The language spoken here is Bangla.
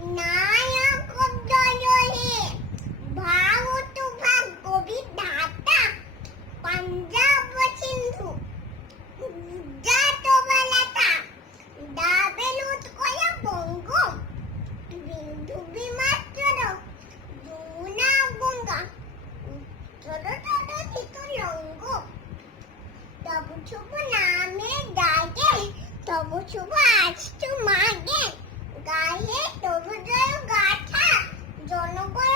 নায়ক দলহে ভারত ভাগ গভীর ঢাকা পাঞ্জাব সিন্ধু গুজরাট বালাতা ডাবেল উৎকল বঙ্গ বিন্দু বিমাত্র যমুনা গঙ্গা উত্তর তট লঙ্গ তবু শুভ নামে ডাকে তবু শুভ আজ তো মাগে গায়ে তবু জয় গাথা জনগণ